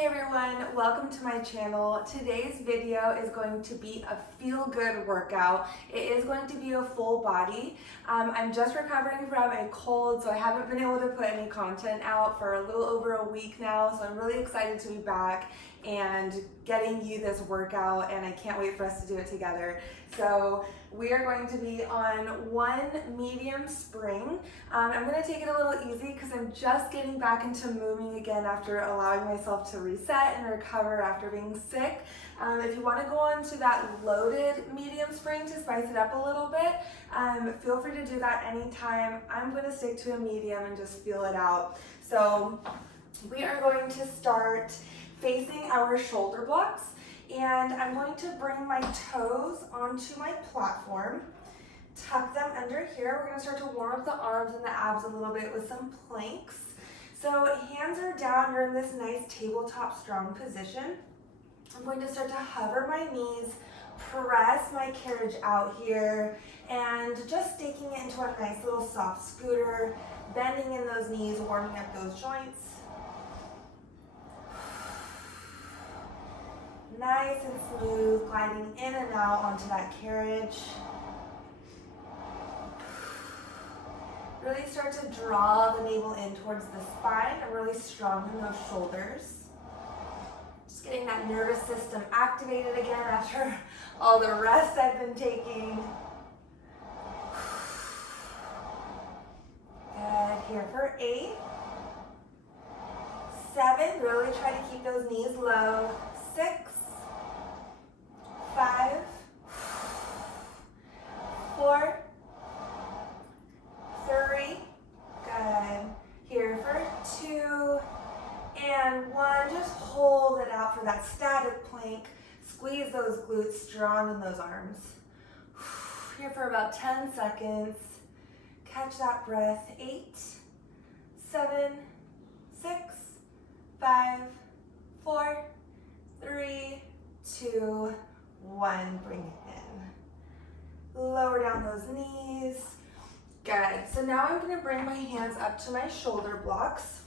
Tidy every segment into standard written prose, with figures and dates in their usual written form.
Hey everyone, welcome to my channel. Today's video is going to be a feel-good workout. It is going to be a full body. I'm just recovering from a cold, so I haven't been able to put any content out for a little over a week now, so I'm really excited to be back and getting you this workout, and I can't wait for us to do it together. So we are going to be on one medium spring. I'm going to take it a little easy because I'm just getting back into moving again after allowing myself to reset and recover after being sick. If you want to go on to that loaded medium spring to spice it up a little bit, feel free to do that anytime. I'm going to stick to a medium and just feel it out. So we are going to start facing our shoulder blocks, and I'm going to bring my toes onto my platform, tuck them under here. We're going to start to warm up the arms and the abs a little bit with some planks. So hands are down, you're in this nice tabletop strong position. I'm going to start to hover my knees, press my carriage out here, and just staking it into a nice little soft scooter, bending in those knees, warming up those joints. Nice and smooth, gliding in and out onto that carriage. Really start to draw the navel in towards the spine and really strong in those shoulders. Just getting that nervous system activated again after all the rest I've been taking. Good. Here for 8, 7, really try to keep those knees low. 6, 5, 4, 3, good. Here for 2 and 1. Just hold it out for that static plank. Squeeze those glutes strong in those arms. Here for about 10 seconds. Catch that breath. 8, 7, 6, 5, 4, 3, 2, 1. Bring it in. Lower down those knees. Good. So now I'm going to bring my hands up to my shoulder blocks,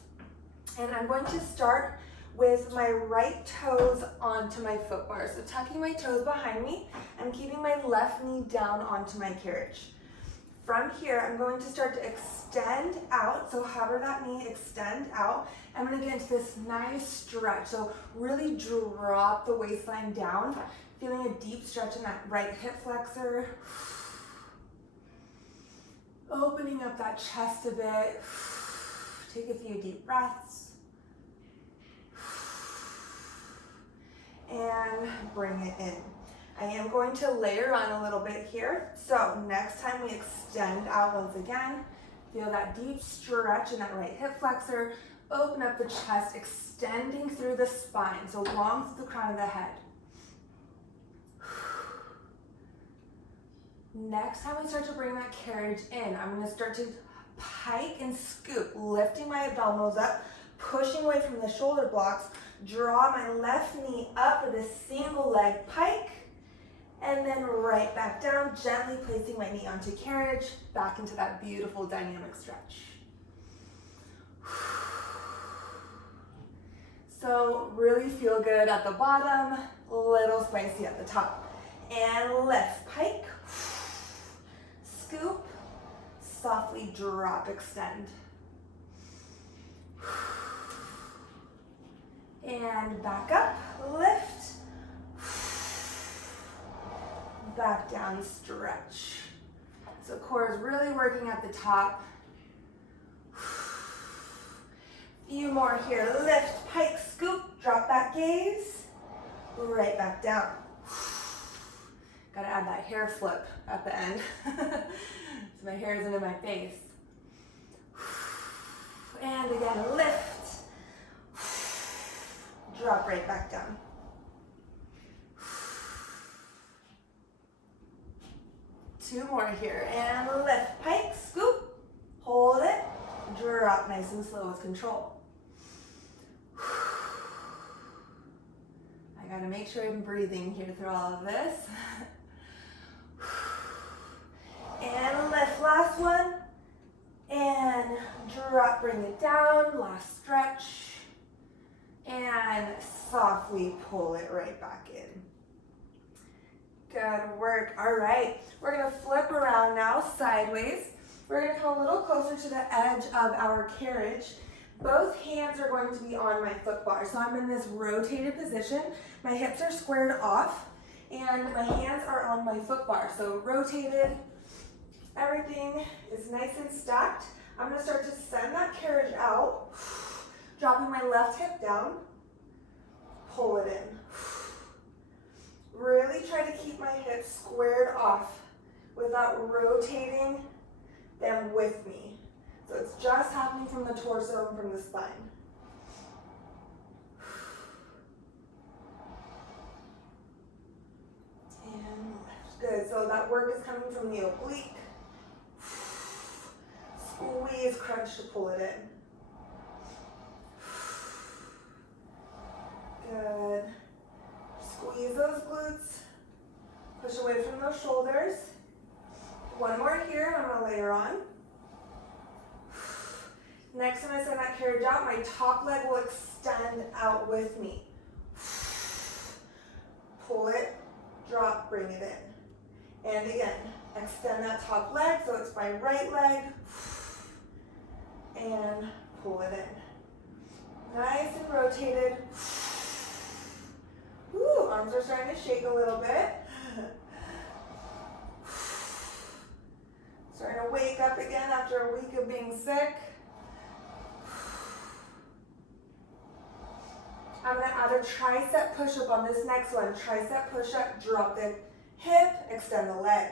and I'm going to start with my right toes onto my foot bar. So tucking my toes behind me and keeping my left knee down onto my carriage. From here, I'm going to start to extend out. So hover that knee, extend out. I'm going to get into this nice stretch. So really drop the waistline down, feeling a deep stretch in that right hip flexor. Opening up that chest a bit. Take a few deep breaths. And bring it in. I am going to layer on a little bit here. So next time we extend out once again, feel that deep stretch in that right hip flexor. Open up the chest, extending through the spine, so long through the crown of the head. Next time we start to bring that carriage in, I'm going to start to pike and scoop, lifting my abdominals up, pushing away from the shoulder blocks, draw my left knee up with a single leg pike, and then right back down, gently placing my knee onto carriage, back into that beautiful dynamic stretch. So really feel good at the bottom, little spicy at the top. And lift, pike, scoop, softly drop, extend. And back up, lift, back down, stretch. So core is really working at the top. Few more here, lift, pike, scoop, drop that gaze, right back down. Gotta add that hair flip at the end so my hair isn't in my face. And again, lift, drop right back down. Two more here, and lift, pike, scoop, hold it, drop nice and slow with control. I gotta make sure I'm breathing here through all of this. And lift, last one, and drop, bring it down, last stretch, and and softly pull it right back in. Good work. All right, we're gonna flip around now, sideways. We're gonna come a little closer to the edge of our carriage. Both hands are going to be on my foot bar. So I'm in this rotated position. My hips are squared off and my hands are on my foot bar. So rotated, everything is nice and stacked. I'm gonna start to send that carriage out, dropping my left hip down, pull it in. Really try to keep my hips squared off without rotating them with me. So it's just happening from the torso and from the spine. And lift. Good. So that work is coming from the oblique. Squeeze, crunch to pull it in. Good. Squeeze those glutes. Push away from those shoulders. One more here, I'm gonna layer on. Next time I send that carriage out, my top leg will extend out with me. Pull it, drop, bring it in. And again, extend that top leg, so it's my right leg. And pull it in. Nice and rotated. Woo, arms are starting to shake a little bit. Starting to wake up again after a week of being sick. I'm gonna add a tricep push-up on this next one. Tricep push-up, drop the hip, extend the leg.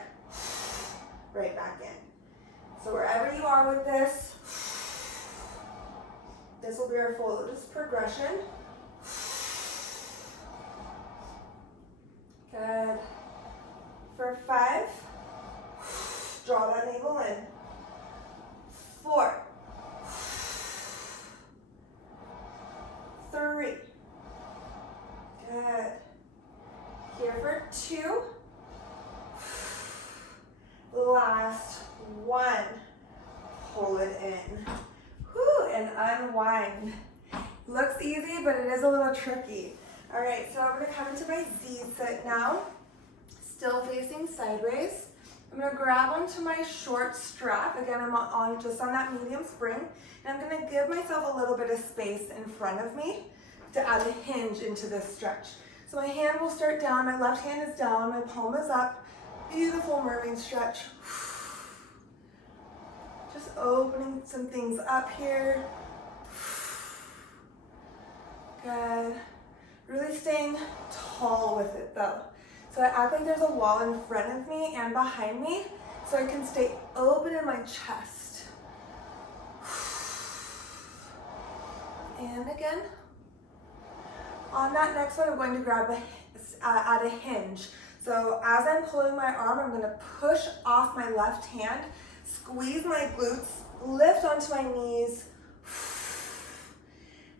Right back in. So wherever you are with this will be our fullest progression. Good. For 5, draw that navel in. 4, 3. Good. Here for 2. Last 1. Pull it in. Whew, and unwind. Looks easy, but it is a little tricky. All right, so I'm gonna come into my Z-sit now, still facing sideways. I'm gonna grab onto my short strap. Again, I'm just on that medium spring, and I'm gonna give myself a little bit of space in front of me to add a hinge into this stretch. So my hand will start down, my left hand is down, my palm is up. Beautiful mermaid stretch. Just opening some things up here. Good. Really staying tall with it though. So I act like there's a wall in front of me and behind me, so I can stay open in my chest. And again. On that next one, I'm going to grab add a hinge. So as I'm pulling my arm, I'm going to push off my left hand, squeeze my glutes, lift onto my knees,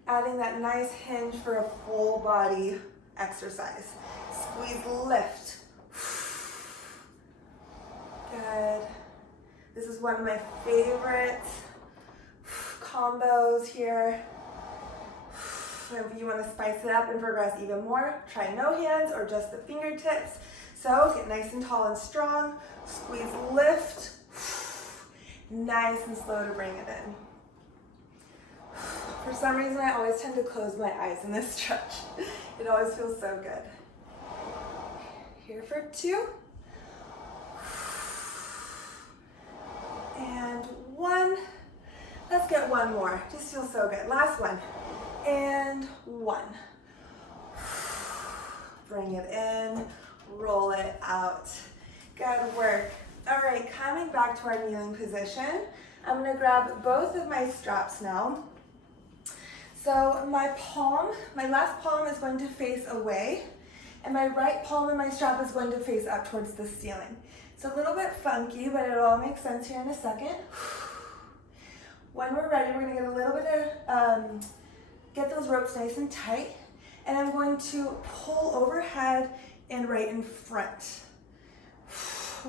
adding that nice hinge for a full body exercise. Squeeze, lift. Good. This is one of my favorite combos here. If you want to spice it up and progress even more, try no hands or just the fingertips. So get nice and tall and strong. Squeeze, lift. Nice and slow to bring it in. For some reason, I always tend to close my eyes in this stretch. It always feels so good. Here for 2. And 1. Let's get one more. Just feels so good. Last one. And 1. Bring it in, roll it out. Good work. All right, coming back to our kneeling position, I'm gonna grab both of my straps now. So my left palm is going to face away, and my right palm and my strap is going to face up towards the ceiling. It's a little bit funky, but it'll all make sense here in a second. When we're ready, we're gonna get a little bit of, get those ropes nice and tight, and I'm going to pull overhead and right in front.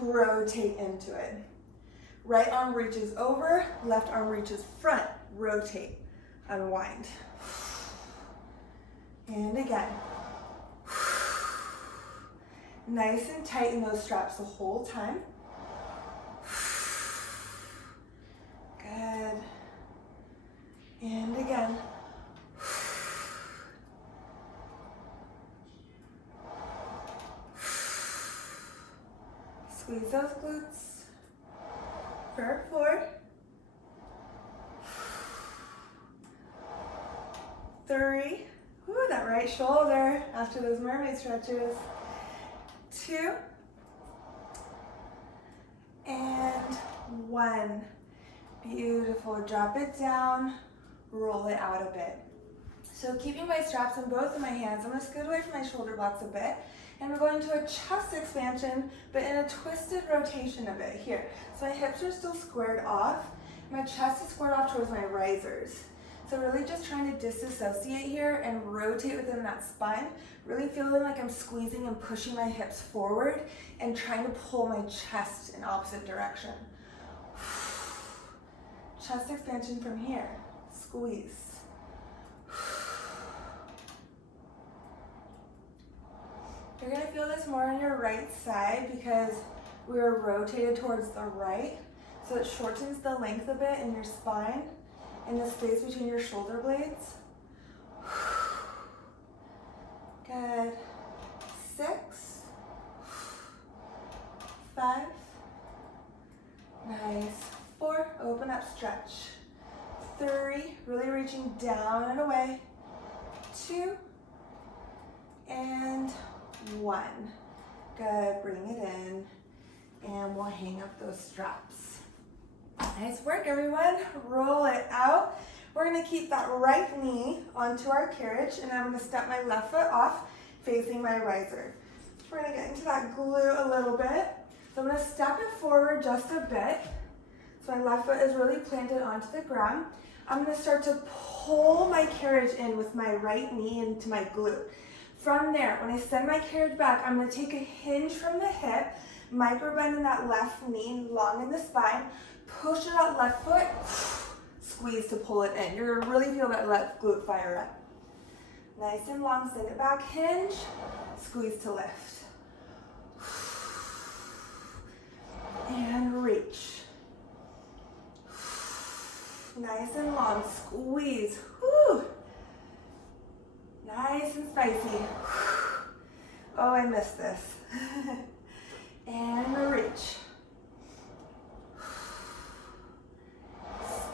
Rotate into it. Right arm reaches over, left arm reaches front. Rotate, unwind. And again. Nice and tight in those straps the whole time. Good. And again. Squeeze those glutes. For 4. 3. Ooh, that right shoulder after those mermaid stretches. 2. And 1. Beautiful. Drop it down, roll it out a bit. So keeping my straps in both of my hands, I'm going to scoot away from my shoulder blocks a bit. And we're going to a chest expansion, but in a twisted rotation a bit here. So my hips are still squared off. My chest is squared off towards my risers. So really just trying to disassociate here and rotate within that spine. Really feeling like I'm squeezing and pushing my hips forward and trying to pull my chest in opposite direction. Chest expansion from here. Squeeze. You're going to feel this more on your right side because we are rotated towards the right. So it shortens the length a bit in your spine and the space between your shoulder blades. Good. 6. 5. Nice. 4. Open up, stretch. 3. Really reaching down and away. 2. And 1. Good. Bring it in. And we'll hang up those straps. Nice work, everyone. Roll it out. We're going to keep that right knee onto our carriage, and I'm going to step my left foot off, facing my riser. We're going to get into that glute a little bit. So I'm going to step it forward just a bit. So my left foot is really planted onto the ground. I'm going to start to pull my carriage in with my right knee into my glute. From there, when I send my carriage back, I'm going to take a hinge from the hip, micro bend in that left knee, long in the spine, push in that left foot, squeeze to pull it in. You're going to really feel that left glute fire up. Nice and long, send it back, hinge, squeeze to lift. And reach. Nice and long, squeeze. Whew. Nice and spicy. Oh, I missed this. And reach.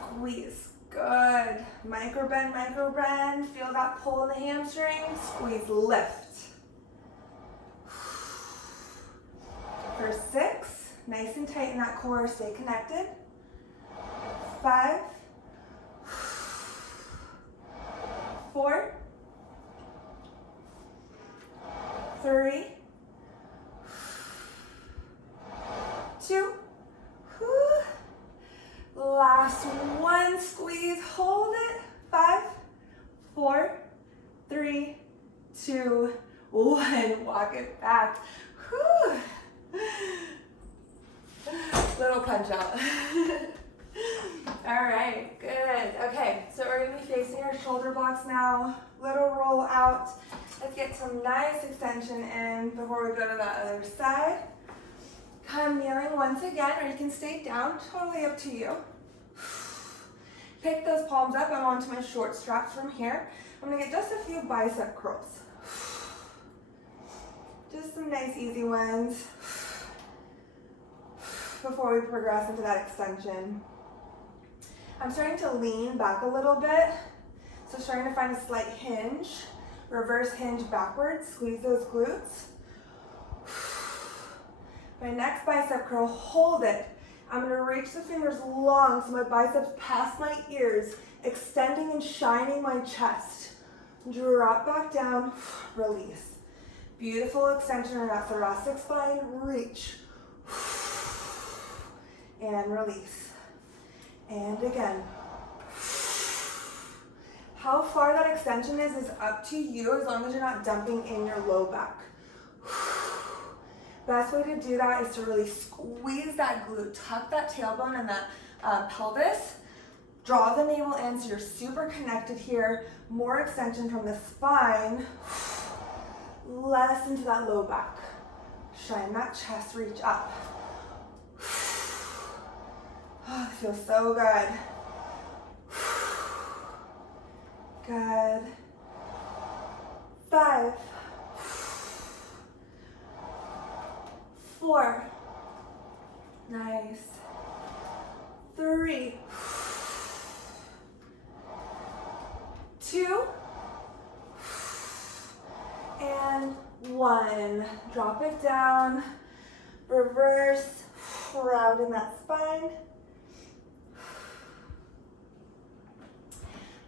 Squeeze. Good. Micro bend. Feel that pull in the hamstring. Squeeze, lift. For 6, nice and tight in that core. Stay connected. 5, 4, 3, 2, last one, squeeze, hold it, 5, 4, 3, 2, 1, walk it back. Whew. Little punch out. All right, good. Okay, so we're gonna be facing our shoulder blocks now. Little roll out. Let's get some nice extension in before we go to that other side. Come kneeling once again, or you can stay down, totally up to you. Pick those palms up. I'm onto my short straps from here. I'm gonna get just a few bicep curls. Just some nice easy ones before we progress into that extension. I'm starting to lean back a little bit, so starting to find a slight hinge. Reverse hinge backwards, squeeze those glutes. My next bicep curl, hold it. I'm gonna reach the fingers long so my biceps pass my ears, extending and shining my chest. Drop back down, release. Beautiful extension in that thoracic spine, reach. And release. And again. How far that extension is up to you as long as you're not dumping in your low back. Best way to do that is to really squeeze that glute, tuck that tailbone and that pelvis, draw the navel in so you're super connected here, More extension from the spine, less into that low back. Shine that chest, reach up. Oh, it feels so good. Good. 5, 4, nice. 3, 2, and 1. Drop it down, reverse, rounding that spine.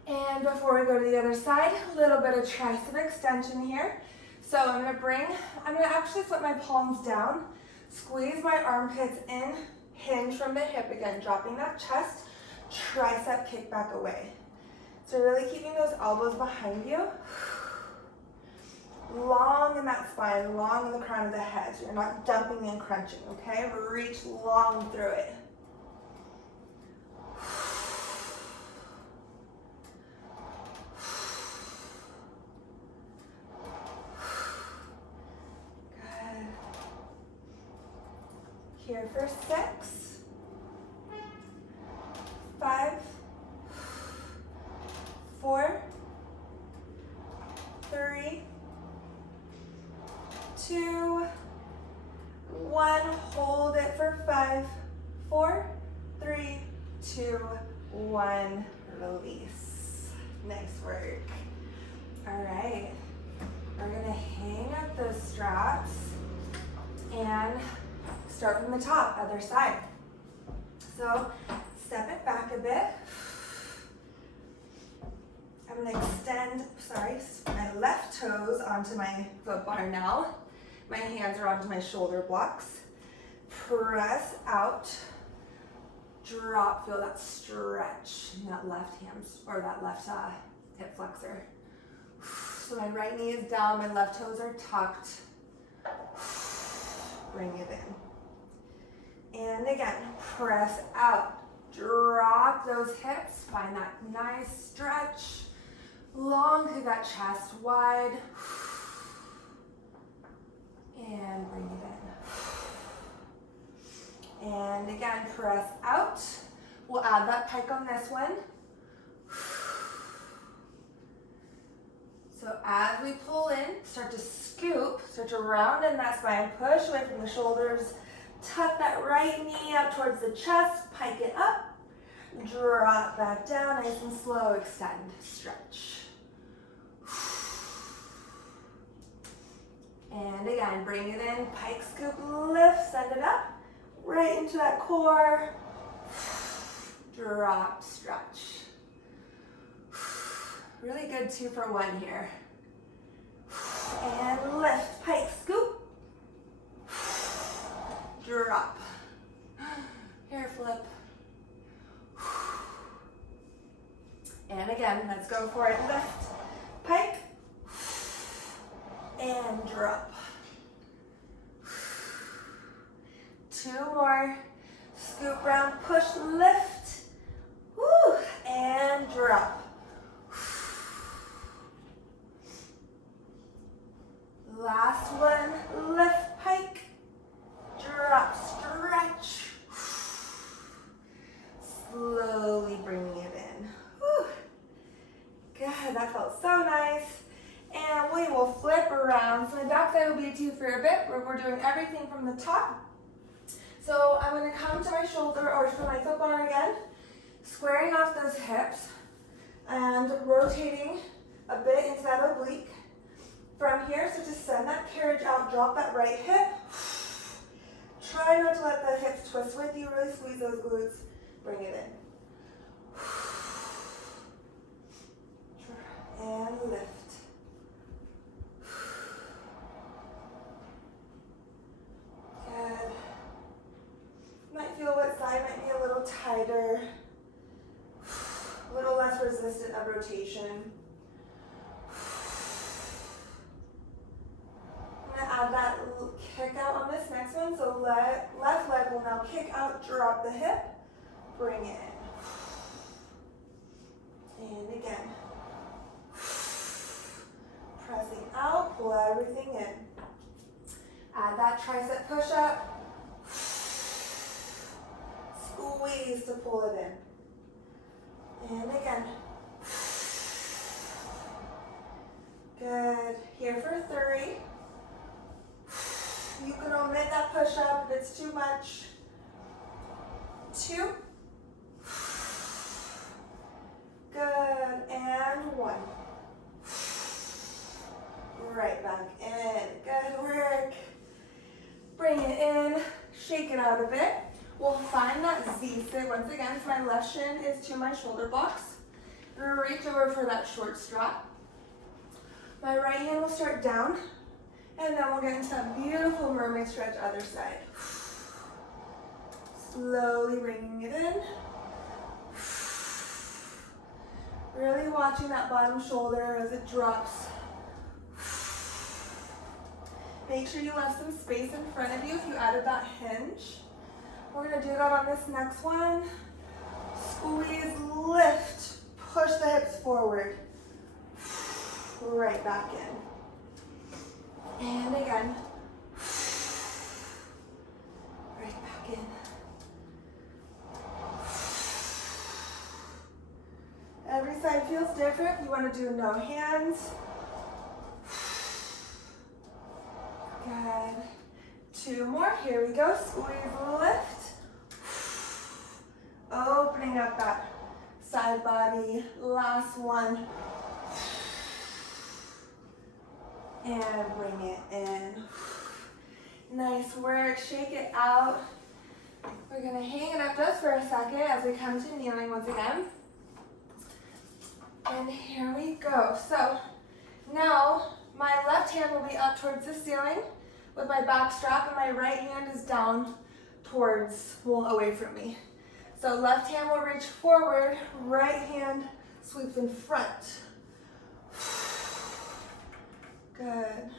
And before we go to the other side, a little bit of tricep extension here. So I'm gonna actually flip my palms down, squeeze my armpits in, hinge from the hip again, dropping that chest, tricep kick back away. So really keeping those elbows behind you. Long in that spine, long in the crown of the head. So you're not dumping and crunching, okay? Reach long through it. Good. Here for 6, 5, 4, 3, 2, 1. Hold it for 5, 4, 3, 2, 1. Release. Nice work. All right. We're gonna hang up those straps and start from the top, other side. So step it back a bit. I'm gonna extend, my left toes onto my foot bar now. My hands are onto my shoulder blocks. Press out, drop, feel that stretch in that left hand, or that left hip flexor. So my right knee is down, my left toes are tucked. Bring it in. And again, press out. Drop those hips, find that nice stretch. Long through that chest, wide. And bring it in. And again, press out. We'll add that pike on this one. So as we pull in, start to scoop, start to round in that spine, push away from the shoulders, tuck that right knee up towards the chest, pike it up, drop back down, nice and slow, extend, stretch. And again, bring it in, pike, scoop, lift, send it up, right into that core, drop, stretch. Really good 2 for 1 here. And lift, pike, scoop, drop. Hair flip. And again, let's go for it. Lift, pike, and drop. 2 more. Scoop round, push, lift. Woo, and drop. Last one, lift, pike, drop, stretch. Slowly bringing it in. Whew. Good, that felt so nice. And we will flip around. So my back side will be a 2 for a bit, where we're doing everything from the top. So I'm gonna come to my shoulder, or to my foot bar again, squaring off those hips, and rotating a bit into that oblique. From here, so just send that carriage out, drop that right hip. Try not to let the hips twist with you, really squeeze those glutes, bring it in. And lift. Good. Might feel what side might be a little tighter, a little less resistant of rotation. Add that kick out on this next one. So left leg will now kick out, drop the hip, bring it in. And again. pull everything in. Add that tricep push-up. Squeeze to pull it in. And again. Good. Here for 3. You can omit that push-up if it's too much. 2. Good. And 1. Right back in. Good work. Bring it in. Shake it out a bit. We'll find that Z-sit once again. So my left shin is to my shoulder blocks. And we'll reach over for that short strap. My right hand will start down. And then we'll get into that beautiful mermaid stretch other side. Slowly bringing it in. Really watching that bottom shoulder as it drops. Make sure you left some space in front of you if you added that hinge. We're going to do that on this next one. Squeeze, lift, push the hips forward. Right back in. And again. Right back in. Every side feels different. You want to do no hands. Good. 2 more. Here we go. Squeeze, lift. Opening up that side body. Last one. And bring it in. Nice work. Shake it out. We're going to hang it up just for a second as we come to kneeling once again. And here we go. So now my left hand will be up towards the ceiling with my back strap, and my right hand is down towards, well, away from me. So left hand will reach forward, right hand sweeps in front. Good.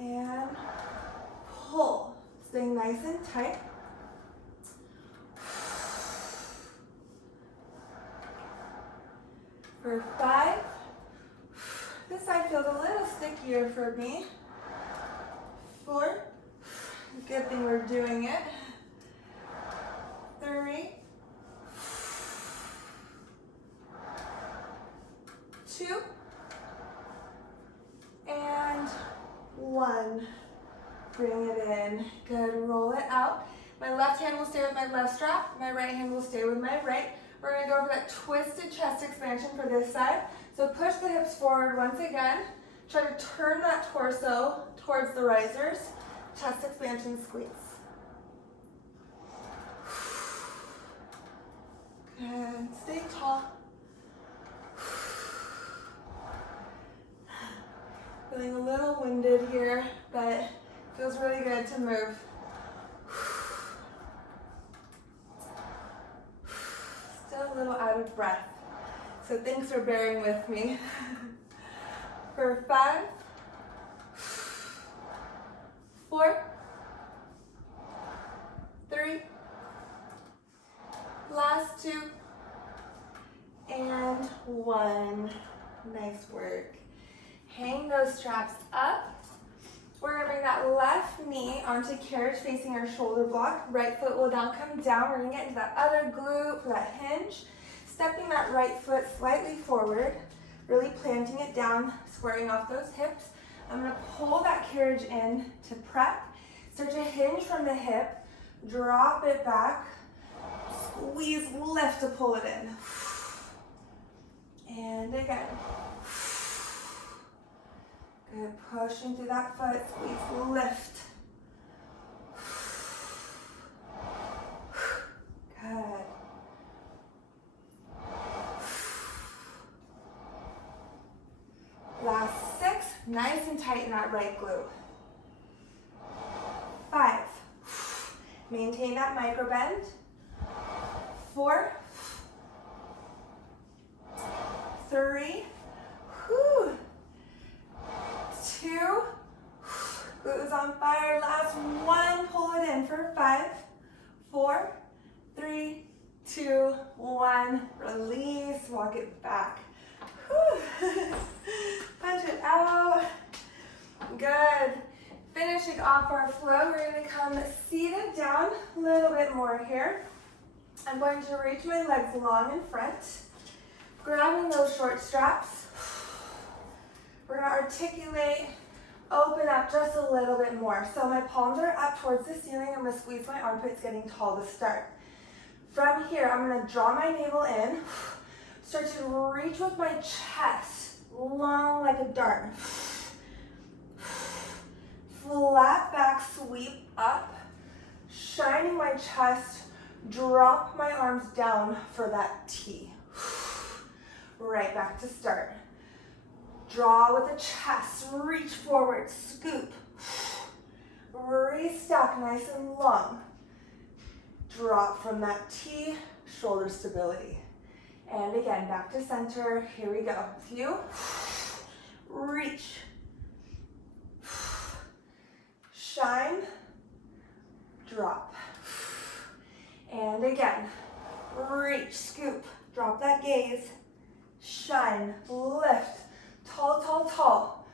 And pull, staying nice and tight. For 5, this side feels a little stickier for me. 4, good thing we're doing it. 3, 2, and 1. Bring it in. Good. Roll it out. My left hand will stay with my left strap. My right hand will stay with my right. We're going to go for that twisted chest expansion for this side. So push the hips forward once again. Try to turn that torso towards the risers. Chest expansion, squeeze. Good. Stay tall. Feeling a little winded here, but feels really good to move. Still a little out of breath, so thanks for bearing with me. For 5, 4, 3, last 2, and 1. Nice work. Hang those straps up. We're going to bring that left knee onto carriage facing our shoulder block. Right foot will now come down. We're going to get into that other glute for that hinge. Stepping that right foot slightly forward. Really planting it down, squaring off those hips. I'm going to pull that carriage in to prep. Start to hinge from the hip. Drop it back. Squeeze, lift to pull it in. And again. Good, pushing through that foot, squeeze, lift. Good. Last 6, nice and tight in that right glute. 5, maintain that micro bend. 4, 3, whew, 2, glutes on fire, last 1, pull it in for 5, 4, 3, 2, 1, release, walk it back. Whew. Punch it out. Good. Finishing off our flow, we're going to come seated down a little bit more here. I'm going to reach my legs long in front, grabbing those short straps. We're going to articulate, open up just a little bit more. So my palms are up towards the ceiling. I'm going to squeeze my armpits, getting tall to start. From here, I'm going to draw my navel in, start to reach with my chest, long like a dart. Flat back, sweep up, shining my chest, drop my arms down for that T. Right back to start. Draw with the chest, reach forward, scoop. Restack nice and long. Drop from that T, shoulder stability. And again, back to center. Here we go. Few. Reach. Shine. Drop. And again, reach, scoop. Drop that gaze. Shine, lift. Tall, tall, tall.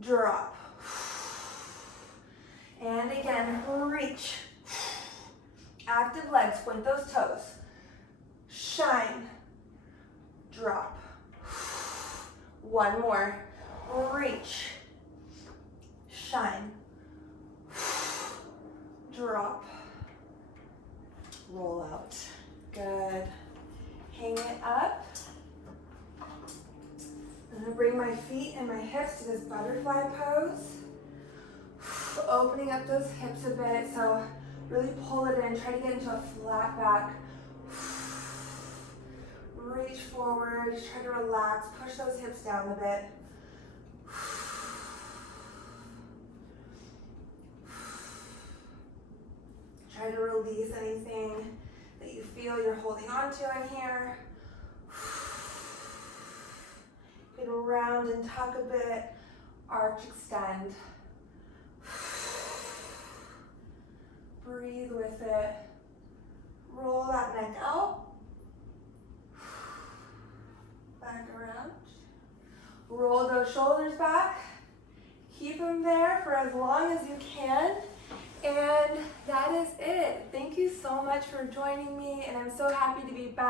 Drop. And again, reach. Active legs, point those toes. Shine, drop. One more. Reach, shine, drop, roll out. Good. Hang it up. I'm gonna bring my feet and my hips to this butterfly pose. Opening up those hips a bit, so really pull it in, try to get into a flat back. Reach forward, try to relax, push those hips down a bit. Try to release anything that you feel you're holding on to in here. Get around and tuck a bit, arch, extend. Breathe with it. Roll that neck out. Back around. Roll those shoulders back. Keep them there for as long as you can. And that is it. Thank you so much for joining me, and I'm so happy to be back.